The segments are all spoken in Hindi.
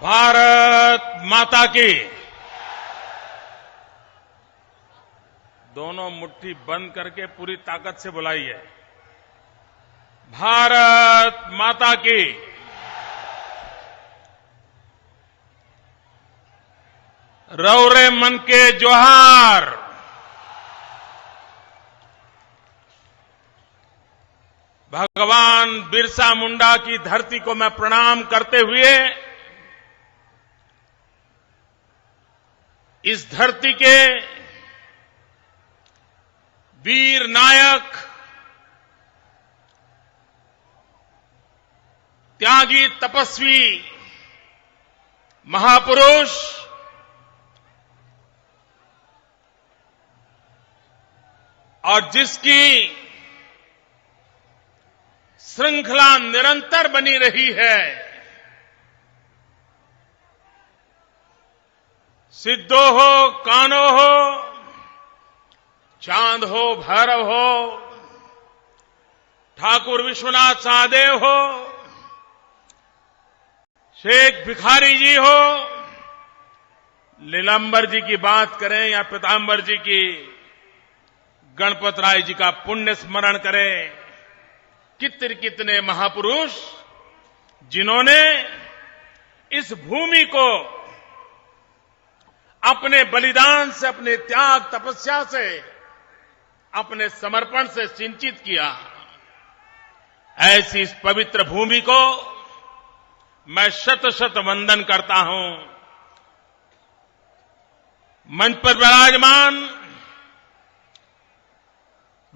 भारत माता की। दोनों मुट्ठी बंद करके पूरी ताकत से बुलाइए। भारत माता की। रौरे मन के जोहार। भगवान बिरसा मुंडा की धरती को मैं प्रणाम करते हुए इस धरती के वीर नायक, त्यागी, तपस्वी, महापुरुष और जिसकी श्रृंखला निरंतर बनी रही है, सिद्धो हो, कान्हो हो, चांद हो, भैरव हो, ठाकुर विश्वनाथ सहदेव हो, शेख भिखारी जी हो, नीलांबर जी की बात करें या पीतांबर जी की, गणपत राय जी का पुण्य स्मरण करें, कितने कितने महापुरुष जिन्होंने इस भूमि को अपने बलिदान से, अपने त्याग तपस्या से, अपने समर्पण से सिंचित किया। ऐसी इस पवित्र भूमि को मैं शत शत वंदन करता हूं। मंच पर विराजमान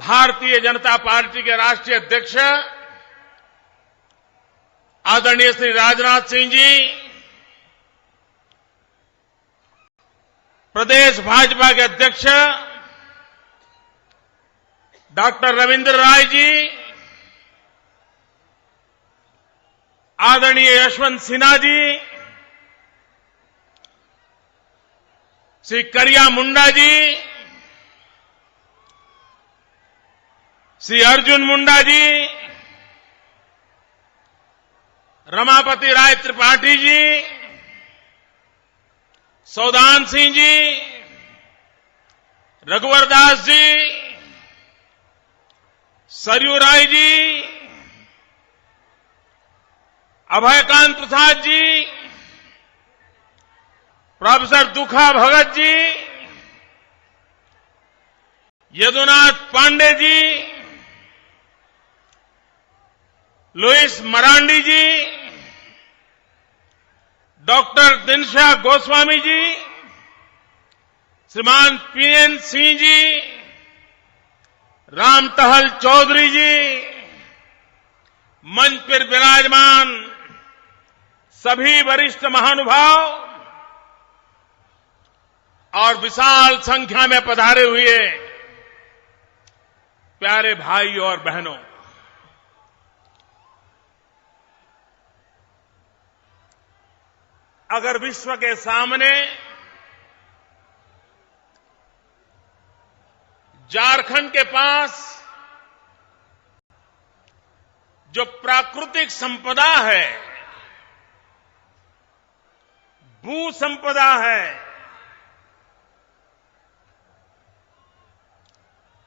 भारतीय जनता पार्टी के राष्ट्रीय अध्यक्ष आदरणीय श्री राजनाथ सिंह जी, प्रदेश भाजपा के अध्यक्ष डॉक्टर रविंद्र राय जी, आदरणीय यशवंत सिन्हा जी, श्री करिया मुंडा जी, श्री अर्जुन मुंडा जी, रमापति राय त्रिपाठी जी, सौदान सिंह जी, रघुवर दास जी, सरयू राय जी, अभयकांत प्रसाद जी, प्रोफेसर दुखा भगत जी, यदुनाथ पांडे जी, लुइस मरांडी जी, डॉक्टर दिनशा गोस्वामी जी, श्रीमान पीएन सिंह जी, राम टहल चौधरी जी, मंच पर विराजमान सभी वरिष्ठ महानुभाव और विशाल संख्या में पधारे हुए प्यारे भाई और बहनों, अगर विश्व के सामने झारखंड के पास जो प्राकृतिक संपदा है, भू संपदा है,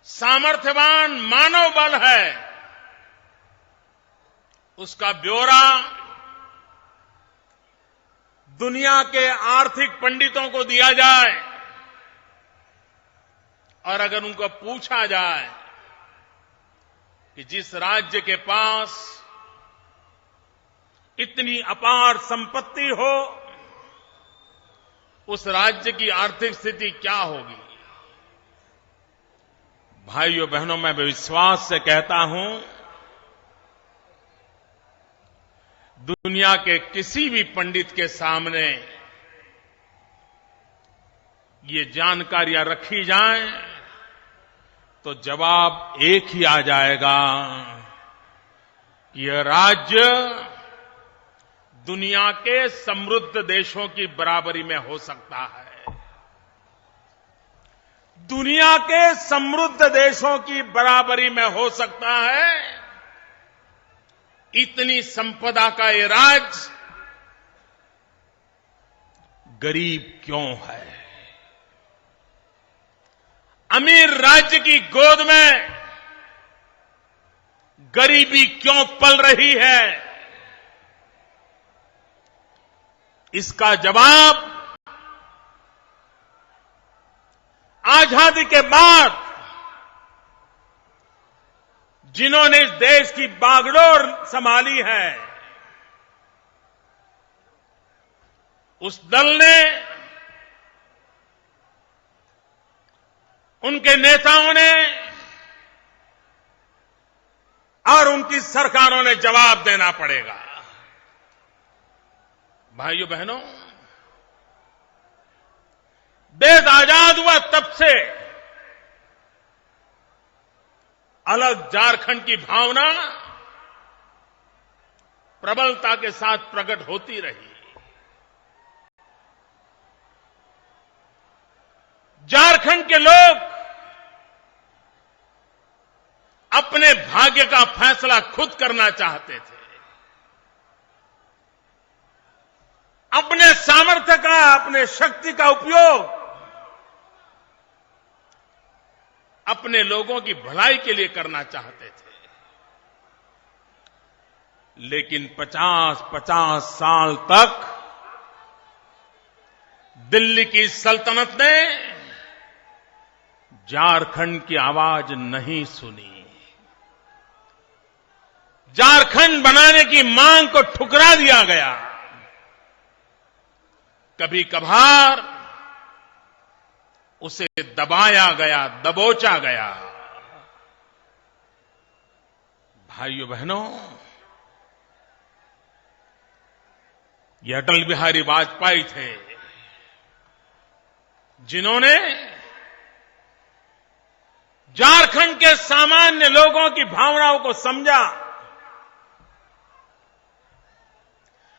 सामर्थ्यवान मानव बल है, उसका ब्यौरा दुनिया के आर्थिक पंडितों को दिया जाए और अगर उनको पूछा जाए कि जिस राज्य के पास इतनी अपार संपत्ति हो, उस राज्य की आर्थिक स्थिति क्या होगी? भाइयों बहनों, मैं विश्वास से कहता हूं, दुनिया के किसी भी पंडित के सामने ये जानकारियां रखी जाएं तो जवाब एक ही आ जाएगा, यह राज्य दुनिया के समृद्ध देशों की बराबरी में हो सकता है। दुनिया के समृद्ध देशों की बराबरी में हो सकता है। इतनी संपदा का ये राज्य गरीब क्यों है? अमीर राज्य की गोद में गरीबी क्यों पल रही है? इसका जवाब आजादी के बाद जिन्होंने इस देश की बागडोर संभाली है, उस दल ने, उनके नेताओं ने और उनकी सरकारों ने जवाब देना पड़ेगा। भाइयों बहनों, देश आजाद हुआ तब से अलग झारखंड की भावना प्रबलता के साथ प्रकट होती रही। झारखंड के लोग अपने भाग्य का फैसला खुद करना चाहते थे। अपने सामर्थ्य का, अपने शक्ति का उपयोग अपने लोगों की भलाई के लिए करना चाहते थे। लेकिन 50 साल तक दिल्ली की सल्तनत ने झारखंड की आवाज नहीं सुनी। झारखंड बनाने की मांग को ठुकरा दिया गया। कभी कभार उसे दबाया गया, दबोचा गया। भाइयों बहनों, ये अटल बिहारी वाजपेयी थे जिन्होंने झारखंड के सामान्य लोगों की भावनाओं को समझा,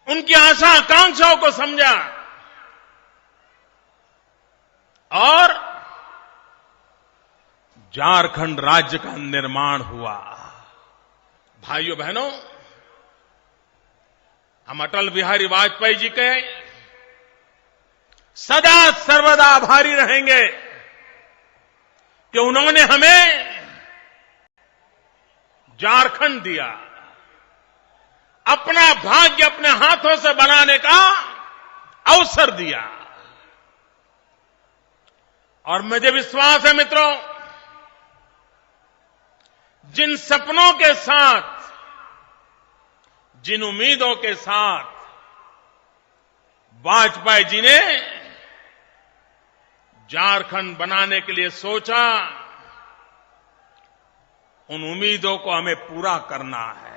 उनकी आशा आकांक्षाओं को समझा और झारखंड राज्य का निर्माण हुआ। भाइयों बहनों, हम अटल बिहारी वाजपेयी जी के सदा सर्वदा आभारी रहेंगे कि उन्होंने हमें झारखंड दिया, अपना भाग्य अपने हाथों से बनाने का अवसर दिया। और मुझे विश्वास है मित्रों, जिन सपनों के साथ, जिन उम्मीदों के साथ वाजपेयी जी ने झारखंड बनाने के लिए सोचा, उन उम्मीदों को हमें पूरा करना है।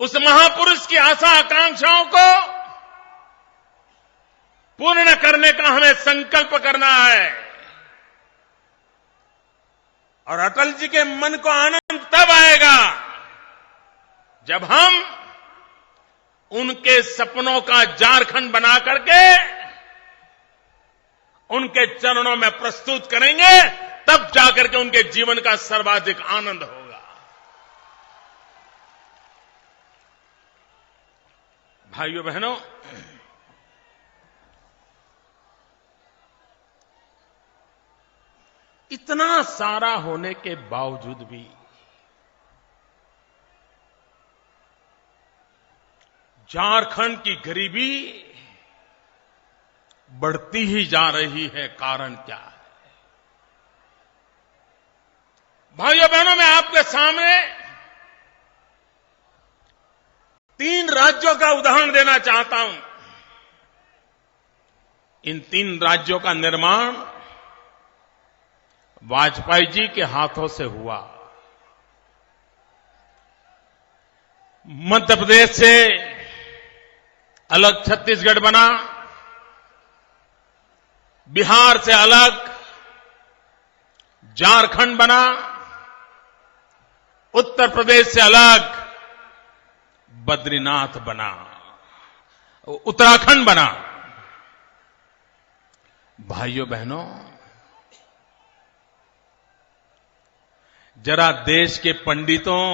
उस महापुरुष की आशा आकांक्षाओं को पूर्ण करने का हमें संकल्प करना है। और अटल जी के मन को आनंद तब आएगा जब हम उनके सपनों का झारखंड बना करके उनके चरणों में प्रस्तुत करेंगे, तब जाकर के उनके जीवन का सर्वाधिक आनंद होगा। भाइयों बहनों, इतना सारा होने के बावजूद भी झारखंड की गरीबी बढ़ती ही जा रही है। कारण क्या है? भाइयों बहनों, मैं आपके सामने 3 राज्यों का उदाहरण देना चाहता हूं। इन 3 राज्यों का निर्माण वाजपेयी जी के हाथों से हुआ। मध्य प्रदेश से अलग छत्तीसगढ़ बना, बिहार से अलग झारखंड बना, उत्तर प्रदेश से अलग बद्रीनाथ बना, उत्तराखंड बना। भाइयों बहनों, जरा देश के पंडितों,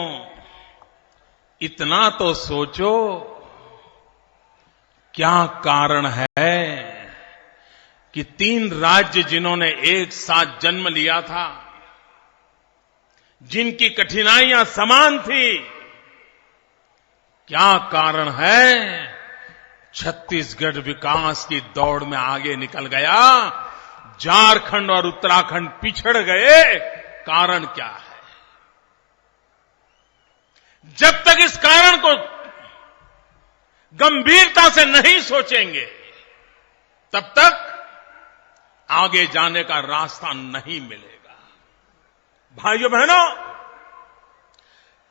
इतना तो सोचो क्या कारण है कि 3 राज्य जिन्होंने एक साथ जन्म लिया था, जिनकी कठिनाइयां समान थी, क्या कारण है छत्तीसगढ़ विकास की दौड़ में आगे निकल गया, झारखंड और उत्तराखंड पिछड़ गए? कारण क्या है? जब तक इस कारण को गंभीरता से नहीं सोचेंगे, तब तक आगे जाने का रास्ता नहीं मिलेगा। भाइयों बहनों,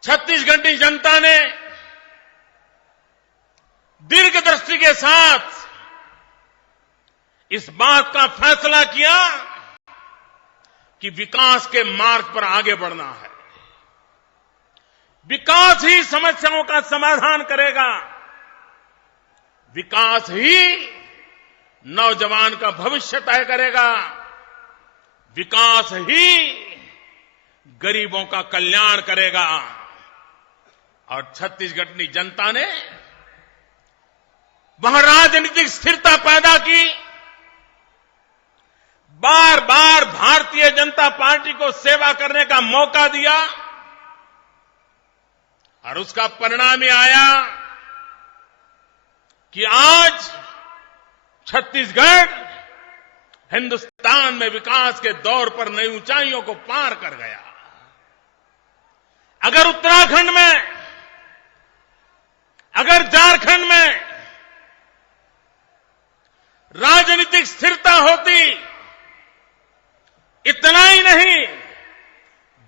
छत्तीसगढ़ की जनता ने दीर्घदृष्टि के साथ इस बात का फैसला किया कि विकास के मार्ग पर आगे बढ़ना है। विकास ही समस्याओं का समाधान करेगा। विकास ही नौजवान का भविष्य तय करेगा। विकास ही गरीबों का कल्याण करेगा। और छत्तीसगढ़ की जनता ने वहां राजनीतिक स्थिरता पैदा की। बार बार भारतीय जनता पार्टी को सेवा करने का मौका दिया और उसका परिणाम ये आया कि आज छत्तीसगढ़ हिंदुस्तान में विकास के दौर पर नई ऊंचाइयों को पार कर गया। अगर उत्तराखंड में, अगर झारखंड में राजनीतिक स्थिरता होती, इतना ही नहीं,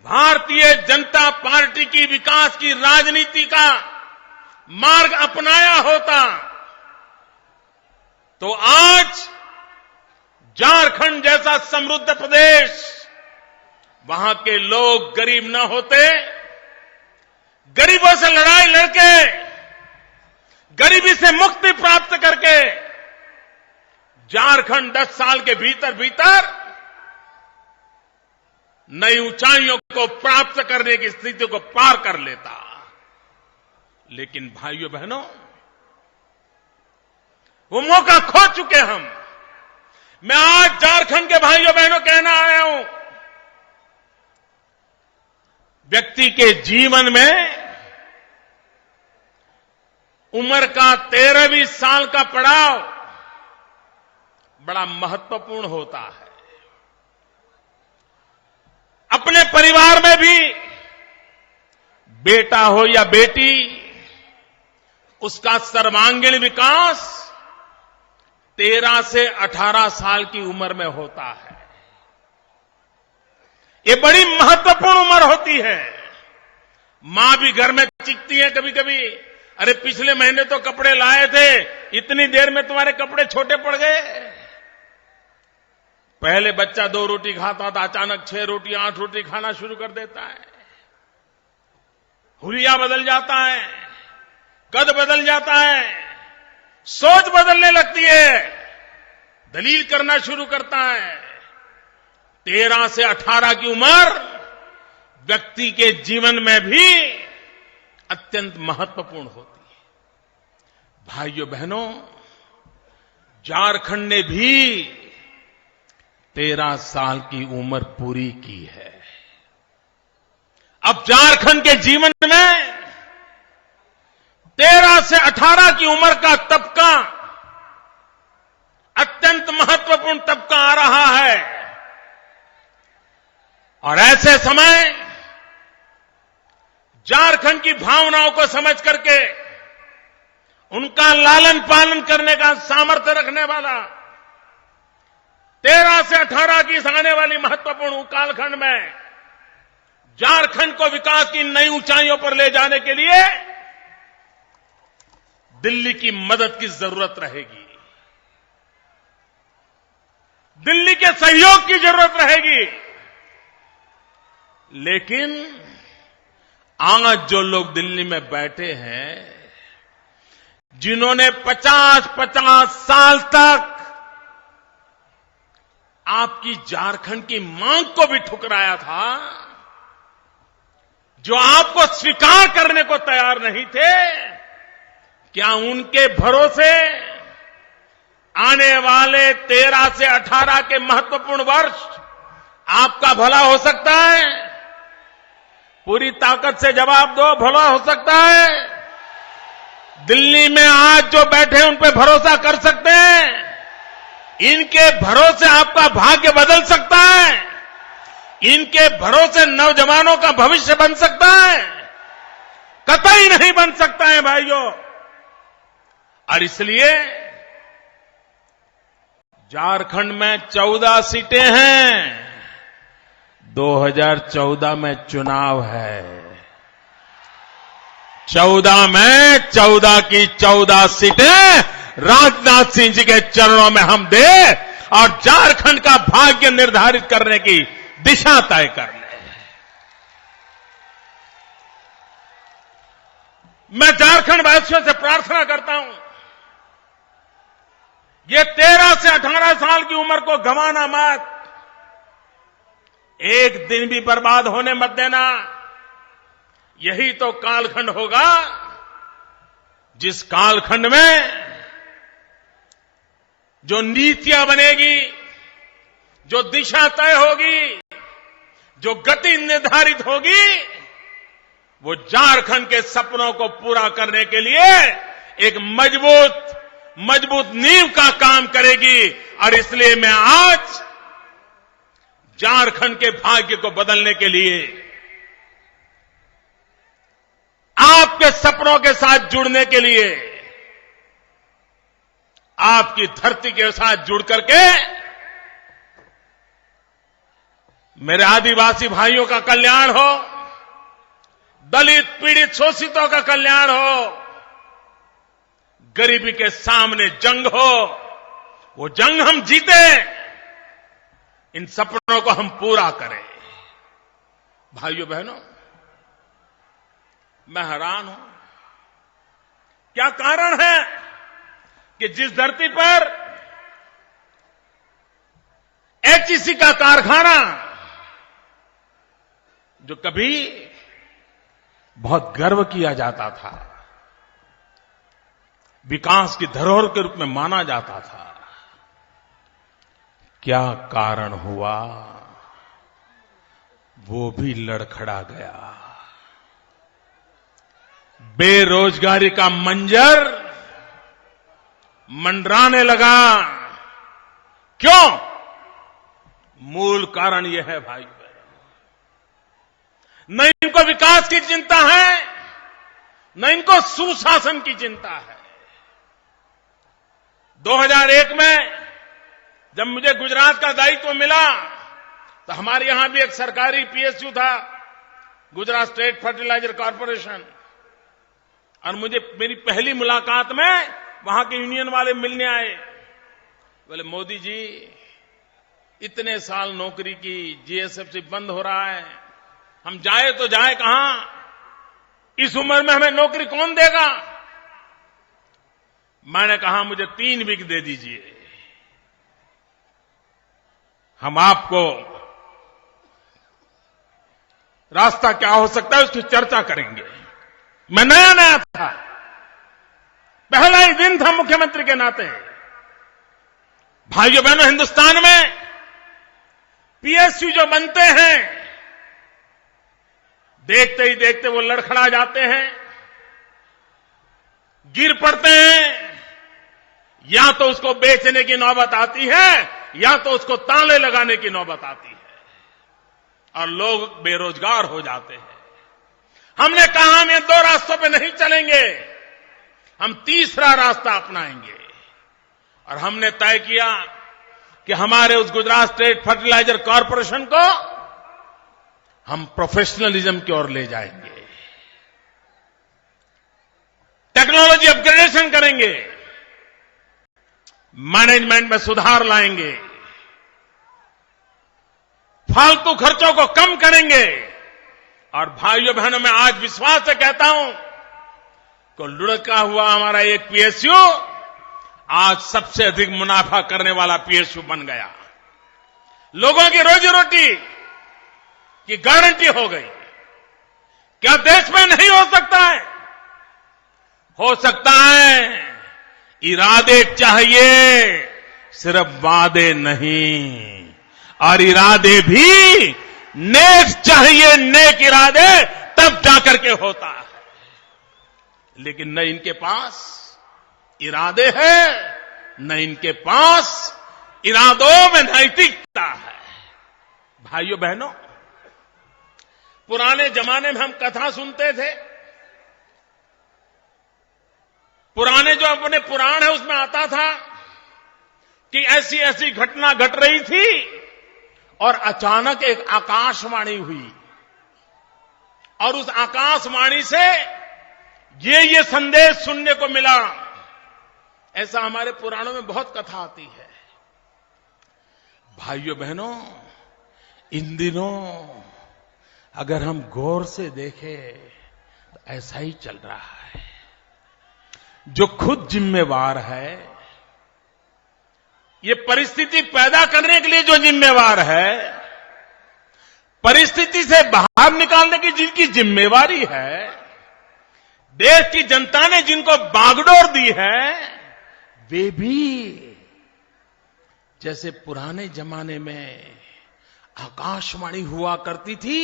भारतीय जनता पार्टी की विकास की राजनीति का मार्ग अपनाया होता, तो आज झारखंड जैसा समृद्ध प्रदेश, वहां के लोग गरीब न होते। गरीबों से लड़ाई लड़के, गरीबी से मुक्ति प्राप्त करके झारखंड 10 साल के भीतर भीतर नई ऊंचाइयों को प्राप्त करने की स्थिति को पार कर लेता। लेकिन भाइयों बहनों, वो मौका खो चुके हम। मैं आज झारखंड के भाइयों बहनों कहना आया हूं, व्यक्ति के जीवन में उम्र का 13वीं साल का पड़ाव बड़ा महत्वपूर्ण होता है। अपने परिवार में भी बेटा हो या बेटी, उसका सर्वांगीण विकास 13 से 18 साल की उम्र में होता है। ये बड़ी महत्वपूर्ण उम्र होती है। मां भी घर में चीखती है कभी कभी, अरे पिछले महीने तो कपड़े लाए थे, इतनी देर में तुम्हारे कपड़े छोटे पड़ गए। पहले बच्चा 2 रोटी खाता था, अचानक 6 रोटी 8 रोटी खाना शुरू कर देता है। हुलिया बदल जाता है, कद बदल जाता है, सोच बदलने लगती है, दलील करना शुरू करता है। 13 से 18 की उम्र व्यक्ति के जीवन में भी अत्यंत महत्वपूर्ण होती है। भाइयों बहनों, झारखंड ने भी 13 साल की उम्र पूरी की है। अब झारखंड के जीवन में 13 से 18 की उम्र का तबका अत्यंत महत्वपूर्ण तबका आ रहा है। और ऐसे समय झारखंड की भावनाओं को समझ करके उनका लालन पालन करने का सामर्थ्य रखने वाला 13 से 18 की इस आने वाली महत्वपूर्ण कालखंड में झारखंड को विकास की नई ऊंचाइयों पर ले जाने के लिए दिल्ली की मदद की जरूरत रहेगी। दिल्ली के सहयोग की जरूरत रहेगी। लेकिन आज जो लोग दिल्ली में बैठे हैं, जिन्होंने 50-50 साल तक आपकी झारखंड की मांग को भी ठुकराया था, जो आपको स्वीकार करने को तैयार नहीं थे, क्या उनके भरोसे आने वाले 13 से 18 के महत्वपूर्ण वर्ष आपका भला हो सकता है। पूरी ताकत से जवाब दो, भला हो सकता है। दिल्ली में आज जो बैठे हैं उन पे भरोसा कर सकते हैं। इनके भरोसे आपका भाग्य बदल सकता है। इनके भरोसे नौजवानों का भविष्य बन सकता है, कतई नहीं बन सकता है भाइयों। और इसलिए झारखंड में 14 सीटें हैं। 2014 में चुनाव है। 14 में 14 की 14 सीटें राजनाथ सिंह जी के चरणों में हम दे और झारखंड का भाग्य निर्धारित करने की दिशा तय कर ले। मैं झारखंड वासियों से प्रार्थना करता हूं, ये 13 से 18 साल की उम्र को गंवाना मत। एक दिन भी बर्बाद होने मत देना। यही तो कालखंड होगा जिस कालखंड में जो नीतियां बनेगी, जो दिशा तय होगी, जो गति निर्धारित होगी, वो झारखंड के सपनों को पूरा करने के लिए एक मजबूत नींव का काम करेगी। और इसलिए मैं आज झारखंड के भाग्य को बदलने के लिए, आपके सपनों के साथ जुड़ने के लिए, आपकी धरती के साथ जुड़ करके मेरे आदिवासी भाइयों का कल्याण हो, दलित पीड़ित शोषितों का कल्याण हो, गरीबी के सामने जंग हो, वो जंग हम जीते, इन सपनों को हम पूरा करें। भाइयों बहनों, मैं हैरान हूं, क्या कारण है कि जिस धरती पर एचईसी का कारखाना, जो कभी बहुत गर्व किया जाता था, विकास की धरोहर के रूप में माना जाता था, क्या कारण हुआ, वो भी लड़खड़ा गया। बेरोजगारी का मंजर मंडराने लगा। क्यों? मूल कारण यह है भाई बहन, न इनको विकास की चिंता है, न इनको सुशासन की चिंता है। 2001 में जब मुझे गुजरात का दायित्व मिला तो हमारे यहां भी एक सरकारी पीएसयू था, गुजरात स्टेट फर्टिलाइजर कॉर्पोरेशन। और मुझे मेरी पहली मुलाकात में वहां के यूनियन वाले मिलने आए। बोले, मोदी जी इतने साल नौकरी की, जीएसएफसी बंद हो रहा है, हम जाए तो जाए कहां, इस उम्र में हमें नौकरी कौन देगा। मैंने कहा मुझे 3 वीक दे दीजिए, हम आपको रास्ता क्या हो सकता है उसकी चर्चा करेंगे। मैं नया था, पहला ही दिन था मुख्यमंत्री के नाते। भाइयों बहनों, हिंदुस्तान में पीएसयू जो बनते हैं, देखते ही देखते वो लड़खड़ा जाते हैं, गिर पड़ते हैं, या तो उसको बेचने की नौबत आती है, या तो उसको ताले लगाने की नौबत आती है, और लोग बेरोजगार हो जाते हैं। हमने कहा हम ये 2 रास्तों पे नहीं चलेंगे, हम तीसरा रास्ता अपनाएंगे। और हमने तय किया कि हमारे उस गुजरात स्टेट फर्टिलाइजर कॉर्पोरेशन को हम प्रोफेशनलिज्म की ओर ले जाएंगे, टेक्नोलॉजी अपग्रेडेशन करेंगे, मैनेजमेंट में सुधार लाएंगे, फालतू खर्चों को कम करेंगे। और भाइयों बहनों, मैं आज विश्वास से कहता हूं कि लुढ़का हुआ हमारा एक पीएसयू आज सबसे अधिक मुनाफा करने वाला पीएसयू बन गया। लोगों की रोजी रोटी की गारंटी हो गई। क्या देश में नहीं हो सकता है? हो सकता है। इरादे चाहिए, सिर्फ वादे नहीं, और इरादे भी नेक चाहिए, नेक इरादे तब जाकर के होता है। लेकिन न इनके पास इरादे हैं, न इनके पास इरादों में नैतिकता है। भाइयों बहनों, पुराने जमाने में हम कथा सुनते थे। पुराने जो अपने पुराण है उसमें आता था कि ऐसी ऐसी घटना घट रही थी और अचानक एक आकाशवाणी हुई और उस आकाशवाणी से ये संदेश सुनने को मिला। ऐसा हमारे पुराणों में बहुत कथा आती है। भाइयों बहनों, इन दिनों अगर हम गौर से देखें तो ऐसा ही चल रहा है। जो खुद जिम्मेवार है, ये परिस्थिति पैदा करने के लिए जो जिम्मेवार है, परिस्थिति से बाहर निकालने की जिनकी जिम्मेवारी है, देश की जनता ने जिनको बागडोर दी है, वे भी जैसे पुराने जमाने में आकाशवाणी हुआ करती थी,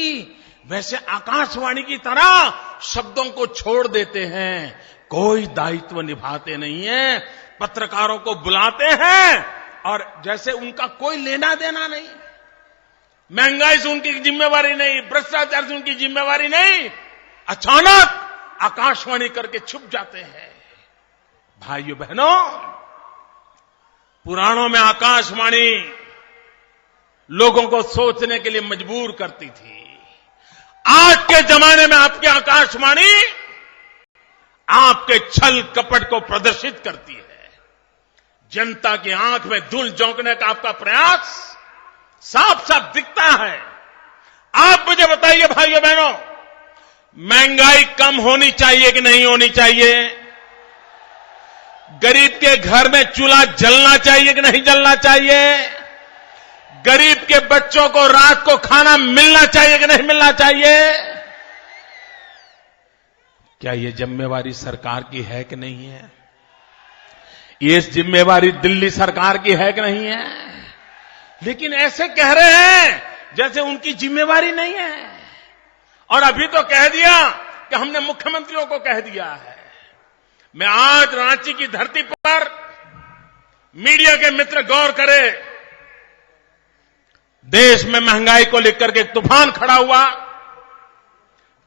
वैसे आकाशवाणी की तरह शब्दों को छोड़ देते हैं, कोई दायित्व निभाते नहीं है, पत्रकारों को बुलाते हैं और जैसे उनका कोई लेना देना नहीं, महंगाई से उनकी जिम्मेवारी नहीं, भ्रष्टाचार से उनकी जिम्मेवारी नहीं, अचानक आकाशवाणी करके छुप जाते हैं। भाइयों बहनों, पुराणों में आकाशवाणी लोगों को सोचने के लिए मजबूर करती थी। आज के जमाने में आपकी आकाशवाणी आपके छल कपट को प्रदर्शित करती है। जनता की आंख में धूल झोंकने का आपका प्रयास साफ साफ दिखता है। आप मुझे बताइए भाइयों बहनों, महंगाई कम होनी चाहिए कि नहीं होनी चाहिए? गरीब के घर में चूल्हा जलना चाहिए कि नहीं जलना चाहिए? गरीब के बच्चों को रात को खाना मिलना चाहिए कि नहीं मिलना चाहिए? क्या ये जिम्मेवारी सरकार की है कि नहीं है? ये जिम्मेवारी दिल्ली सरकार की है कि नहीं है? लेकिन ऐसे कह रहे हैं जैसे उनकी जिम्मेवारी नहीं है। और अभी तो कह दिया कि हमने मुख्यमंत्रियों को कह दिया है। मैं आज रांची की धरती पर मीडिया के मित्र गौर करें, देश में महंगाई को लेकर के एक तूफान खड़ा हुआ।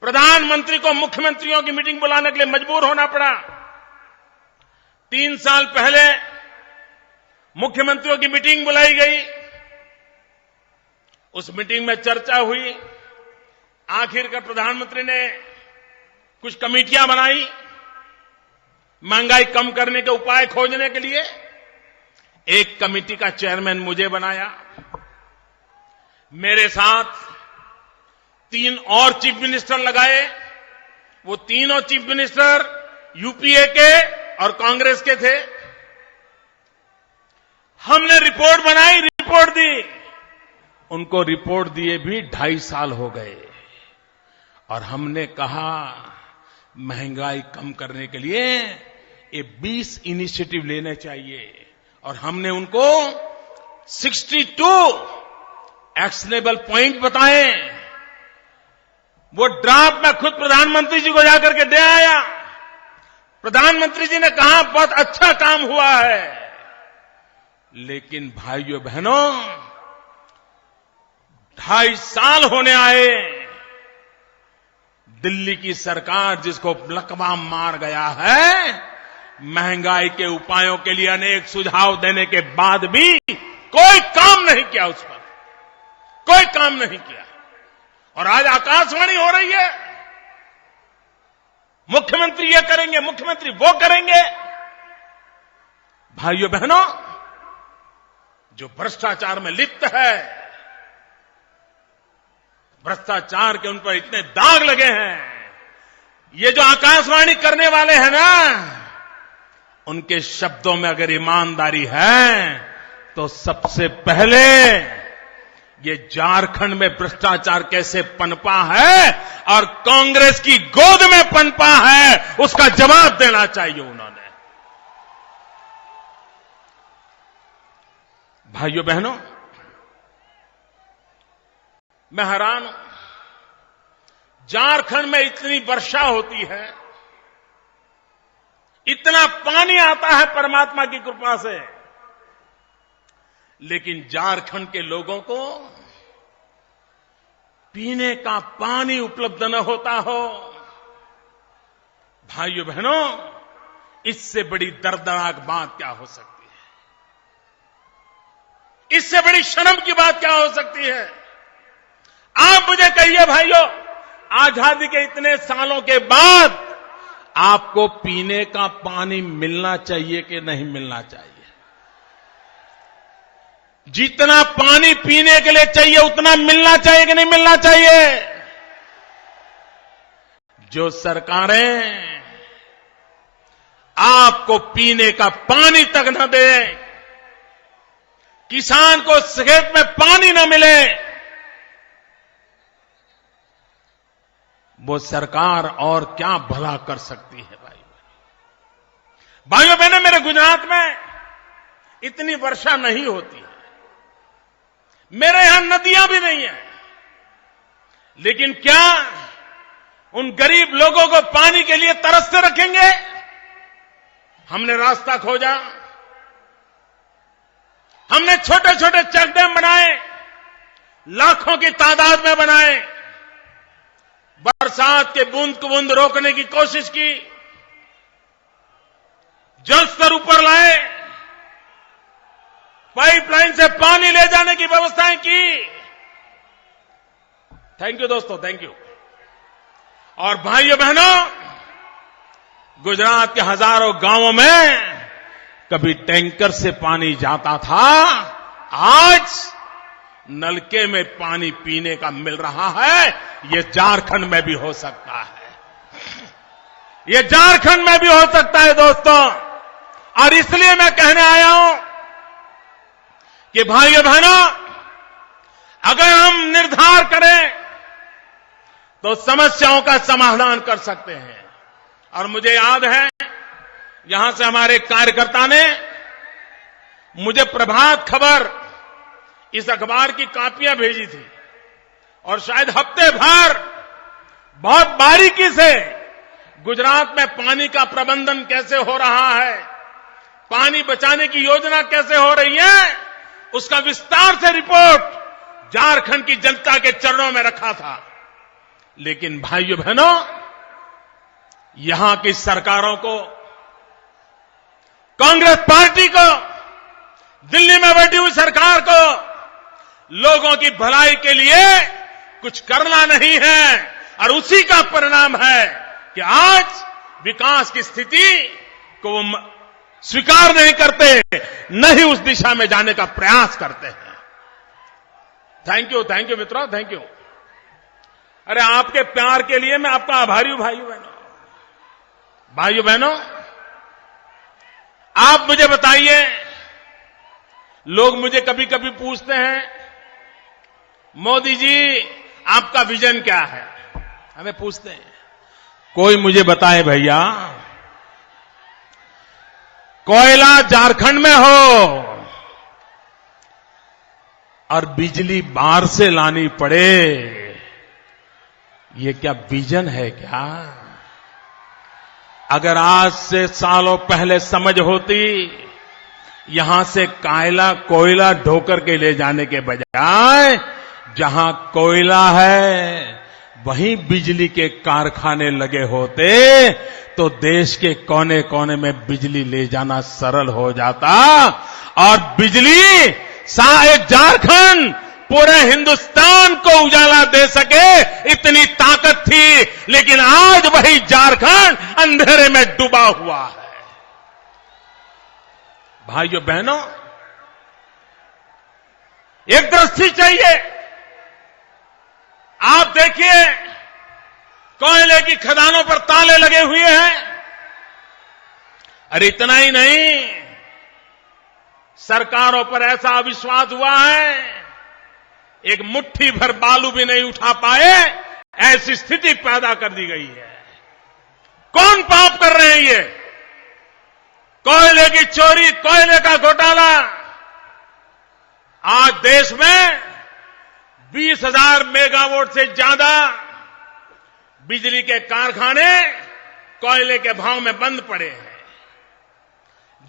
प्रधानमंत्री को मुख्यमंत्रियों की मीटिंग बुलाने के लिए मजबूर होना पड़ा। 3 साल पहले मुख्यमंत्रियों की मीटिंग बुलाई गई, उस मीटिंग में चर्चा हुई। आखिरकार प्रधानमंत्री ने कुछ कमेटियां बनाई महंगाई कम करने के उपाय खोजने के लिए। एक कमेटी का चेयरमैन मुझे बनाया, मेरे साथ 3 और चीफ मिनिस्टर लगाए। वो तीनों चीफ मिनिस्टर यूपीए के और कांग्रेस के थे। हमने रिपोर्ट बनाई, रिपोर्ट दी। उनको रिपोर्ट दिए भी 2.5 साल हो गए और हमने कहा महंगाई कम करने के लिए ये 20 इनिशिएटिव लेने चाहिए और हमने उनको 62 एक्शनेबल पॉइंट बताए। वो ड्राफ्ट में खुद प्रधानमंत्री जी को जाकर के दे आया। प्रधानमंत्री जी ने कहा बहुत अच्छा काम हुआ है। लेकिन भाइयों बहनों, 2.5 साल होने आए, दिल्ली की सरकार जिसको लकवा मार गया है, महंगाई के उपायों के लिए अनेक सुझाव देने के बाद भी कोई काम नहीं किया, उस पर कोई काम नहीं किया। और आज आकाशवाणी हो रही है, मुख्यमंत्री ये करेंगे, मुख्यमंत्री वो करेंगे। भाइयों बहनों, जो भ्रष्टाचार में लिप्त है, भ्रष्टाचार के उन पर इतने दाग लगे हैं, ये जो आकाशवाणी करने वाले हैं ना, उनके शब्दों में अगर ईमानदारी है तो सबसे पहले ये झारखंड में भ्रष्टाचार कैसे पनपा है और कांग्रेस की गोद में पनपा है, उसका जवाब देना चाहिए उन्होंने। भाइयों बहनों, मैं हैरान हूं, झारखंड में इतनी वर्षा होती है, इतना पानी आता है परमात्मा की कृपा से, लेकिन झारखंड के लोगों को पीने का पानी उपलब्ध न होता हो। भाइयों बहनों, इससे बड़ी दर्दनाक बात क्या हो सकती है? इससे बड़ी शर्म की बात क्या हो सकती है? आप मुझे कहिए भाइयों, आजादी के इतने सालों के बाद आपको पीने का पानी मिलना चाहिए कि नहीं मिलना चाहिए? जितना पानी पीने के लिए चाहिए उतना मिलना चाहिए कि नहीं मिलना चाहिए? जो सरकारें आपको पीने का पानी तक न दे, किसान को खेत में पानी न मिले, वो सरकार और क्या भला कर सकती है? भाइयों बहनों, मेरे गुजरात में इतनी वर्षा नहीं होती है, मेरे यहां नदियां भी नहीं है, लेकिन क्या उन गरीब लोगों को पानी के लिए तरसते रखेंगे? हमने रास्ता खोजा, हमने छोटे छोटे चेक डैम बनाए, लाखों की तादाद में बनाए, बरसात के बूंद को बूंद रोकने की कोशिश की, जल स्तर ऊपर लाए, पाइपलाइन से पानी ले जाने की व्यवस्थाएं की। थैंक यू दोस्तों, थैंक यू। और भाइयों बहनों, गुजरात के हजारों गांवों में कभी टैंकर से पानी जाता था, आज नलके में पानी पीने का मिल रहा है। ये झारखंड में भी हो सकता है, ये झारखंड में भी हो सकता है दोस्तों। और इसलिए मैं कहने आया हूं कि भाइयों बहनों, अगर हम निर्धार करें तो समस्याओं का समाधान कर सकते हैं। और मुझे याद है, यहां से हमारे कार्यकर्ता ने मुझे प्रभात खबर इस अखबार की कॉपियां भेजी थी, और शायद हफ्ते भर बहुत बारीकी से गुजरात में पानी का प्रबंधन कैसे हो रहा है, पानी बचाने की योजना कैसे हो रही है, उसका विस्तार से रिपोर्ट झारखंड की जनता के चरणों में रखा था। लेकिन भाइयों बहनों, यहां की सरकारों को, कांग्रेस पार्टी को, दिल्ली में बैठी हुई सरकार को लोगों की भलाई के लिए कुछ करना नहीं है, और उसी का परिणाम है कि आज विकास की स्थिति को वो स्वीकार नहीं करते, न ही उस दिशा में जाने का प्रयास करते हैं। थैंक यू मित्रों, थैंक यू। अरे आपके प्यार के लिए मैं आपका आभारी हूं भाइयों बहनों। भाइयों बहनों, आप मुझे बताइए, लोग मुझे कभी कभी पूछते हैं, मोदी जी आपका विजन क्या है? हमें पूछते हैं। कोई मुझे बताए भैया, कोयला झारखंड में हो और बिजली बाहर से लानी पड़े, ये क्या विजन है क्या? अगर आज से सालों पहले समझ होती, यहां से कोयला ढोकर के ले जाने के बजाय जहां कोयला है वहीं बिजली के कारखाने लगे होते तो देश के कोने कोने में बिजली ले जाना सरल हो जाता, और बिजली एक झारखंड पूरे हिंदुस्तान को उजाला दे सके इतनी ताकत थी। लेकिन आज वही झारखंड अंधेरे में डूबा हुआ है। भाइयों बहनों, एक दृष्टि चाहिए। आप देखिए, कोयले की खदानों पर ताले लगे हुए हैं। अरे इतना ही नहीं, सरकारों पर ऐसा अविश्वास हुआ है, एक मुट्ठी भर बालू भी नहीं उठा पाए, ऐसी स्थिति पैदा कर दी गई है। कौन पाप कर रहे हैं ये? कोयले की चोरी, कोयले का घोटाला, आज देश में 20,000 मेगावाट से ज्यादा बिजली के कारखाने कोयले के भाव में बंद पड़े हैं।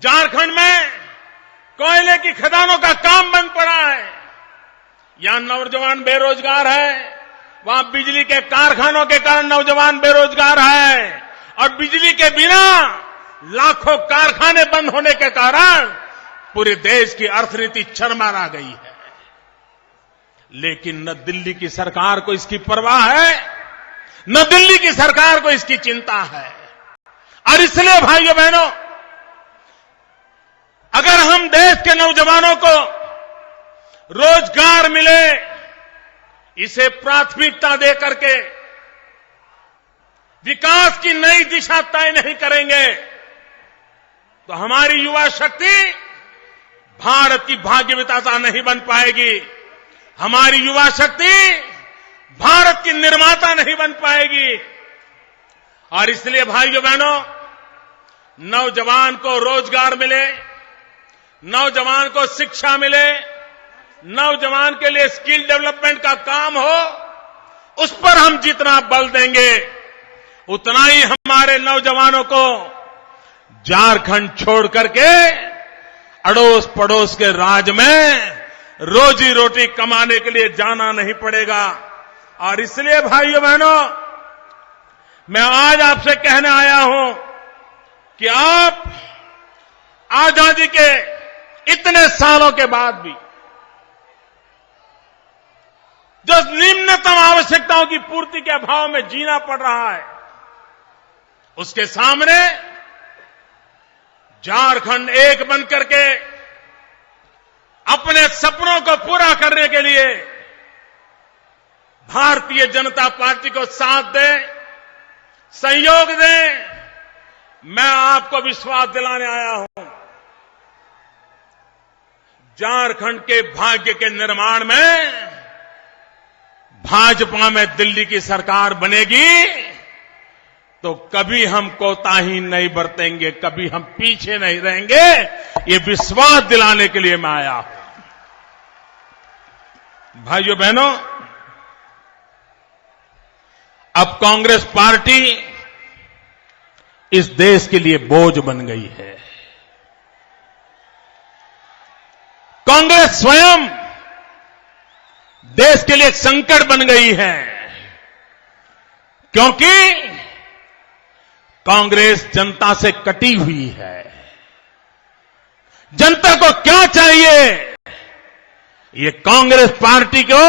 झारखंड में कोयले की खदानों का काम बंद पड़ा है। यहां नौजवान बेरोजगार है, वहां बिजली के कारखानों के कारण नौजवान बेरोजगार है और बिजली के बिना लाखों कारखाने बंद होने के कारण पूरे देश की अर्थनीति चरमरा गई है। लेकिन न दिल्ली की सरकार को इसकी परवाह है, न दिल्ली की सरकार को इसकी चिंता है। और इसलिए भाइयों बहनों, अगर हम देश के नौजवानों को रोजगार मिले, इसे प्राथमिकता दे करके विकास की नई दिशा तय नहीं करेंगे तो हमारी युवा शक्ति भारत की भाग्य विधाता नहीं बन पाएगी। हमारी युवा शक्ति भारत की निर्माता नहीं बन पाएगी। और इसलिए भाइयों बहनों, नौजवान को रोजगार मिले, नौजवान को शिक्षा मिले, नौजवान के लिए स्किल डेवलपमेंट का काम हो, उस पर हम जितना बल देंगे उतना ही हमारे नौजवानों को झारखंड छोड़ करके अड़ोस पड़ोस के राज्य में रोजी रोटी कमाने के लिए जाना नहीं पड़ेगा। और इसलिए भाइयों बहनों, मैं आज आपसे कहने आया हूं कि आप आजादी के इतने सालों के बाद भी जो निम्नतम आवश्यकताओं की पूर्ति के अभाव में जीना पड़ रहा है, उसके सामने झारखंड एक बनकर के अपने सपनों को पूरा करने के लिए भारतीय जनता पार्टी को साथ दे, सहयोग दे। मैं आपको विश्वास दिलाने आया हूं, झारखंड के भाग्य के निर्माण में भाजपा में दिल्ली की सरकार बनेगी तो कभी हम कोताही नहीं बरतेंगे, कभी हम पीछे नहीं रहेंगे। ये विश्वास दिलाने के लिए मैं आया हूं। भाइयों बहनों, अब कांग्रेस पार्टी इस देश के लिए बोझ बन गई है। कांग्रेस स्वयं देश के लिए एक संकट बन गई है, क्योंकि कांग्रेस जनता से कटी हुई है। जनता को क्या चाहिए, ये कांग्रेस पार्टी को,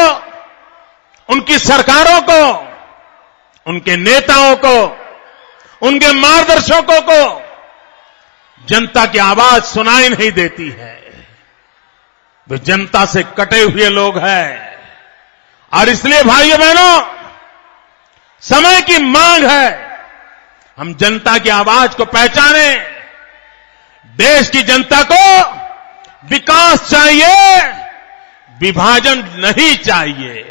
उनकी सरकारों को, उनके नेताओं को, उनके मार्गदर्शकों को जनता की आवाज सुनाई नहीं देती है। वे जनता से कटे हुए लोग हैं। और इसलिए भाइयों बहनों, समय की मांग है हम जनता की आवाज को पहचाने। देश की जनता को विकास चाहिए, विभाजन नहीं चाहिए।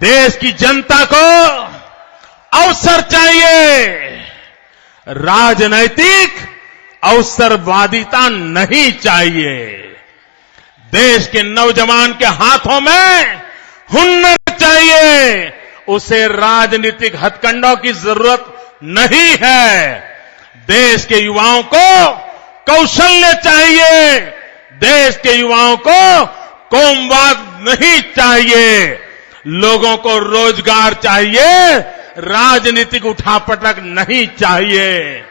देश की जनता को अवसर चाहिए, राजनैतिक अवसरवादिता नहीं चाहिए। देश के नौजवान के हाथों में हुनर चाहिए, उसे राजनीतिक हथकंडों की जरूरत नहीं है। देश के युवाओं को कौशल्य चाहिए, देश के युवाओं को कौमवाद नहीं चाहिए। लोगों को रोजगार चाहिए, राजनीतिक उठापटक नहीं चाहिए।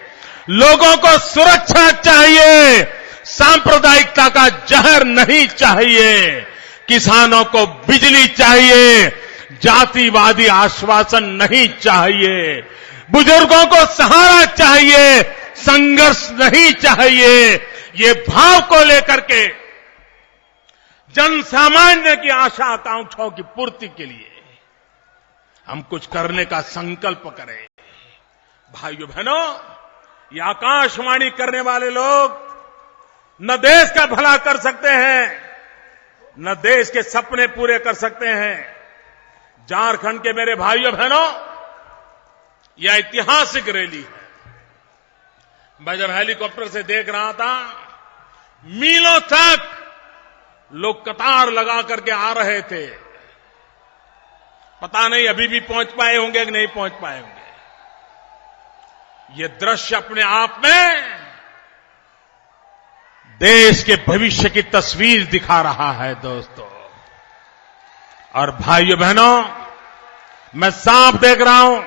लोगों को सुरक्षा चाहिए, सांप्रदायिकता का जहर नहीं चाहिए। किसानों को बिजली चाहिए, जातिवादी आश्वासन नहीं चाहिए। बुजुर्गों को सहारा चाहिए, संघर्ष नहीं चाहिए। ये भाव को लेकर के जन सामान्य की आशा आकांक्षाओं की पूर्ति के लिए हम कुछ करने का संकल्प करें। भाइयों बहनों, ये आकाशवाणी करने वाले लोग न देश का भला कर सकते हैं, न देश के सपने पूरे कर सकते हैं। झारखंड के मेरे भाइयों बहनों, यह ऐतिहासिक रैली है। मैं जब हेलीकॉप्टर से देख रहा था, मीलों तक लोग कतार लगा करके आ रहे थे। पता नहीं अभी भी पहुंच पाए होंगे कि नहीं पहुंच पाए होंगे। ये दृश्य अपने आप में देश के भविष्य की तस्वीर दिखा रहा है दोस्तों। और भाइयों बहनों, मैं साफ देख रहा हूं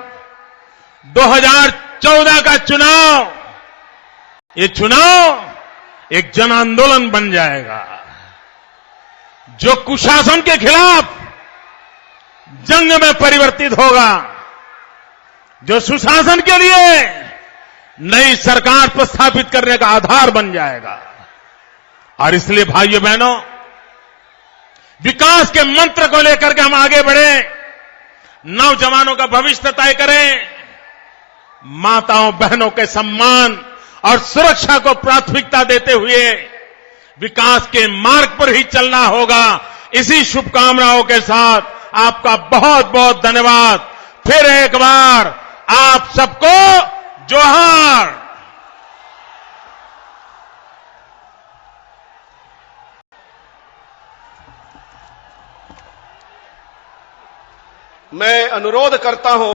2014 का चुनाव, ये चुनाव एक जन आंदोलन बन जाएगा जो कुशासन के खिलाफ जंग में परिवर्तित होगा, जो सुशासन के लिए नई सरकार पर स्थापित करने का आधार बन जाएगा। और इसलिए भाइयों बहनों, विकास के मंत्र को लेकर के हम आगे बढ़े, नौजवानों का भविष्य तय करें, माताओं बहनों के सम्मान और सुरक्षा को प्राथमिकता देते हुए विकास के मार्ग पर ही चलना होगा। इसी शुभकामनाओं के साथ आपका बहुत बहुत धन्यवाद। फिर एक बार आप सबको जोहार। मैं अनुरोध करता हूं